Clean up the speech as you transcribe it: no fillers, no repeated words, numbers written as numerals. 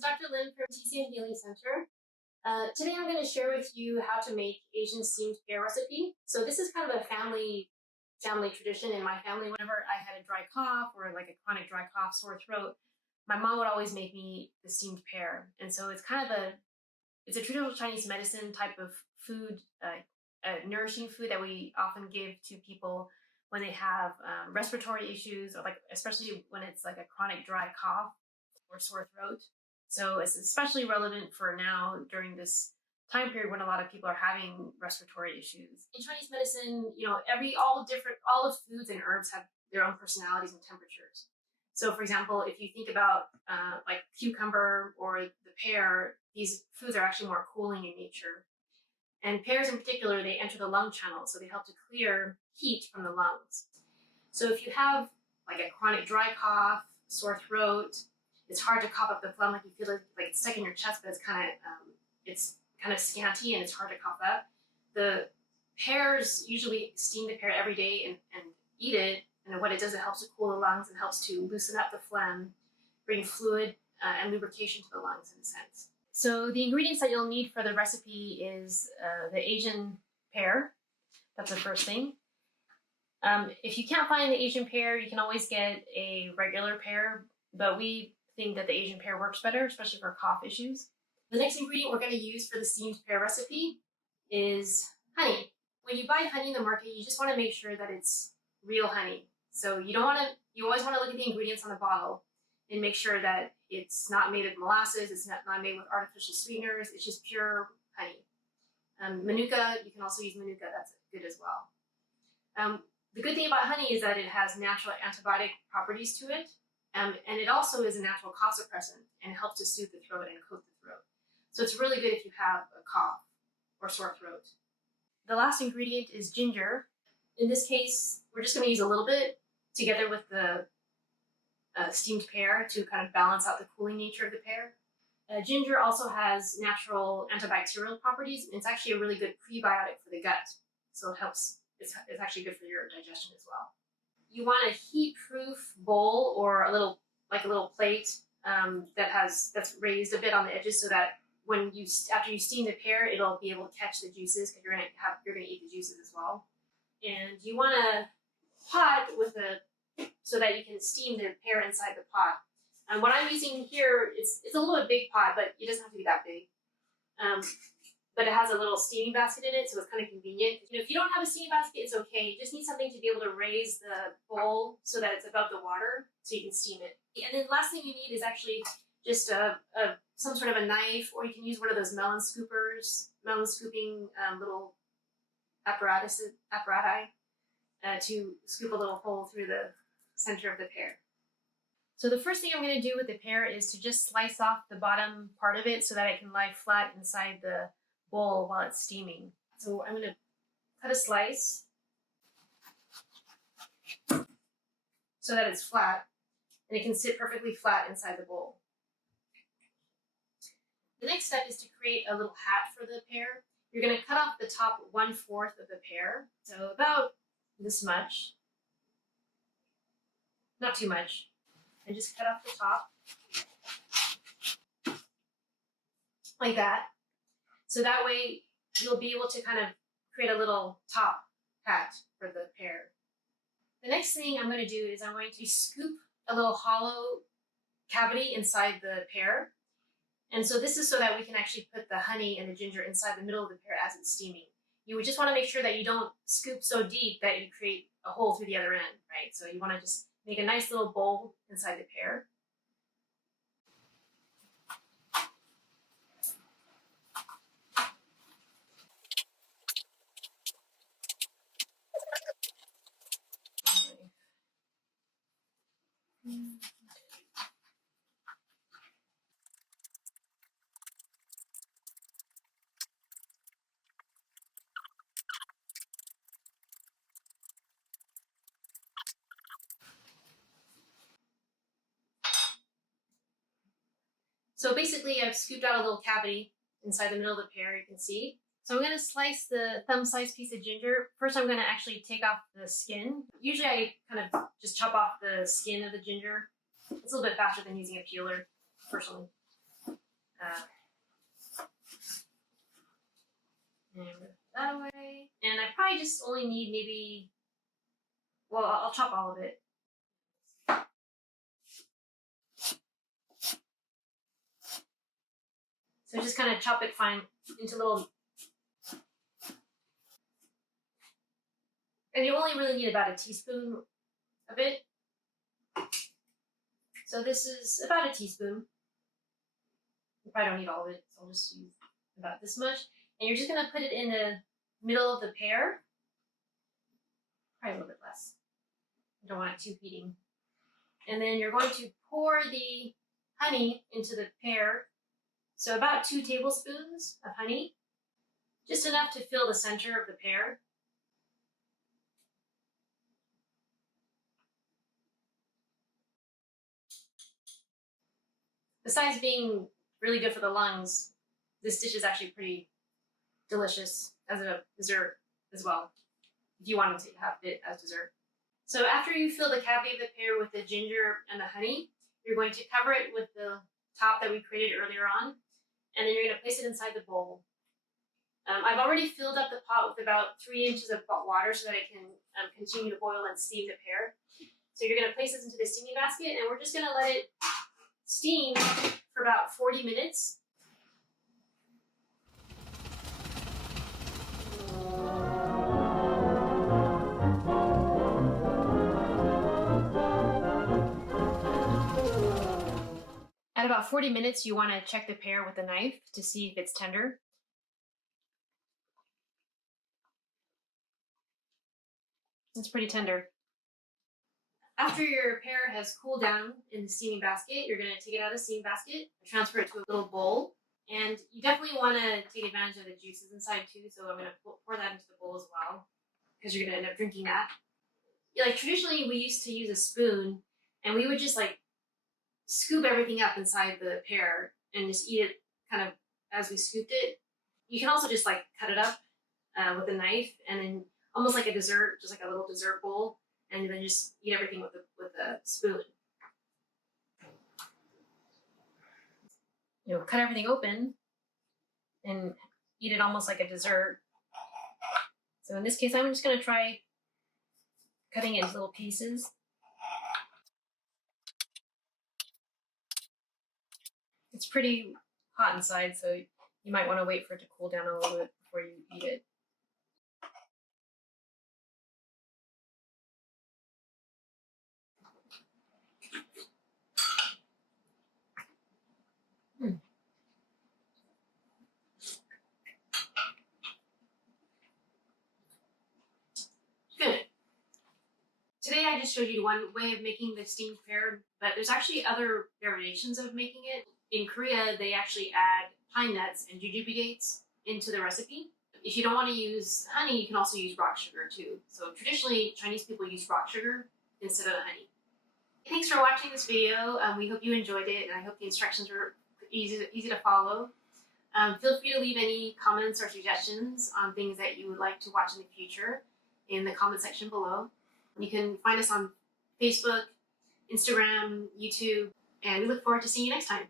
is Dr. Lin from TCM Healing Center. Today I'm going to share with you how to make Asian steamed pear recipe. So this is kind of a family tradition in my family. Whenever I had a dry cough or like a chronic dry cough, sore throat, my mom would always make me the steamed pear. And so it's kind of it's a traditional Chinese medicine type of food, nourishing food that we often give to people when they have respiratory issues, or like especially when it's like a chronic dry cough or sore throat. So it's especially relevant for now during this time period when a lot of people are having respiratory issues. In Chinese medicine, you know, all the foods and herbs have their own personalities and temperatures. So for example, if you think about like cucumber or the pear, these foods are actually more cooling in nature. And pears in particular, they enter the lung channel, so they help to clear heat from the lungs. So if you have like a chronic dry cough, sore throat, it's hard to cough up the phlegm, like you feel like it's stuck in your chest, but it's kind of scanty and it's hard to cough up. The pears, usually steam the pear every day and eat it, and what it does, it helps to cool the lungs and helps to loosen up the phlegm, bring fluid and lubrication to the lungs in a sense. So the ingredients that you'll need for the recipe is the Asian pear. That's the first thing. If you can't find the Asian pear, you can always get a regular pear, but we think that the Asian pear works better, especially for cough issues. The next ingredient we're going to use for the steamed pear recipe is honey. When you buy honey in the market, you just want to make sure that it's real honey. So you always want to look at the ingredients on the bottle and make sure that it's not made of molasses, it's not made with artificial sweeteners, it's just pure honey. Manuka, you can also use Manuka, that's good as well. The good thing about honey is that it has natural antibiotic properties to it, and it also is a natural cough suppressant and helps to soothe the throat and coat the throat. So it's really good if you have a cough or sore throat. The last ingredient is ginger. In this case, we're just going to use a little bit together with the steamed pear to kind of balance out the cooling nature of the pear. Ginger also has natural antibacterial properties, and it's actually a really good prebiotic for the gut. So it helps, it's actually good for your digestion as well. You want a heat-proof bowl or a little plate that's raised a bit on the edges so that after you steam the pear, it'll be able to catch the juices because you're gonna eat the juices as well. And you want a pot so that you can steam the pear inside the pot. And what I'm using here it's a little bit big pot, but it doesn't have to be that big. But it has a little steaming basket in it, so it's kind of convenient. You know, if you don't have a steaming basket, it's okay. You just need something to be able to raise the bowl so that it's above the water, so you can steam it. And then the last thing you need is actually just some sort of a knife, or you can use one of those melon scooping little apparati to scoop a little hole through the center of the pear. So the first thing I'm going to do with the pear is to just slice off the bottom part of it so that it can lie flat inside the bowl while it's steaming. So I'm going to cut a slice so that it's flat and it can sit perfectly flat inside the bowl. The next step is to create a little hat for the pear. You're going to cut off the top 1/4 of the pear, so about this much, not too much, and just cut off the top like that. So that way you'll be able to kind of create a little top hat for the pear. The next thing I'm going to do is I'm going to scoop a little hollow cavity inside the pear. And so this is so that we can actually put the honey and the ginger inside the middle of the pear as it's steaming. You would just want to make sure that you don't scoop so deep that you create a hole through the other end, right? So you want to just make a nice little bowl inside the pear. So basically I've scooped out a little cavity inside the middle of the pear, you can see. So I'm going to slice the thumb-sized piece of ginger. First I'm going to actually take off the skin. Usually I kind of just chop off the skin of the ginger. It's a little bit faster than using a peeler, personally. And move that away. And I probably just only need maybe, well, I'll chop all of it. So just kind of chop it fine into little, and you only really need about a teaspoon of it. So this is about a teaspoon. You probably don't need all of it, so I'll just use about this much. And you're just gonna put it in the middle of the pear. Probably a little bit less. You don't want it too heating. And then you're going to pour the honey into the pear. So about 2 tablespoons of honey, just enough to fill the center of the pear. Besides being really good for the lungs, this dish is actually pretty delicious as a dessert as well, if you wanted to have it as dessert. So after you fill the cavity of the pear with the ginger and the honey, you're going to cover it with the top that we created earlier on, and then you're going to place it inside the bowl. I've already filled up the pot with about 3 inches of hot water so that it can continue to boil and steam the pear. So you're going to place this into the steaming basket, and we're just going to let it steam for about 40 minutes. At about 40 minutes, you want to check the pear with a knife to see if it's tender. It's pretty tender. After your pear has cooled down in the steaming basket, you're going to take it out of the steaming basket, transfer it to a little bowl, and you definitely want to take advantage of the juices inside too, so I'm going to pour that into the bowl as well, because you're going to end up drinking that. Like traditionally, we used to use a spoon, and we would just like scoop everything up inside the pear and just eat it kind of as we scooped it. You can also just like cut it up with a knife, and then almost like a dessert, just like a little dessert bowl, and then just eat everything with a spoon. You know, cut everything open and eat it almost like a dessert. So in this case, I'm just going to try cutting it into little pieces. It's pretty hot inside, so you might want to wait for it to cool down a little bit before you eat it. Good. Today I just showed you one way of making the steamed pear, but there's actually other variations of making it. In Korea, they actually add pine nuts and jujube dates into the recipe. If you don't want to use honey, you can also use rock sugar too. So traditionally, Chinese people use rock sugar instead of the honey. Thanks for watching this video. We hope you enjoyed it, and I hope the instructions were easy to follow. Feel free to leave any comments or suggestions on things that you would like to watch in the future in the comment section below. You can find us on Facebook, Instagram, YouTube, and we look forward to seeing you next time.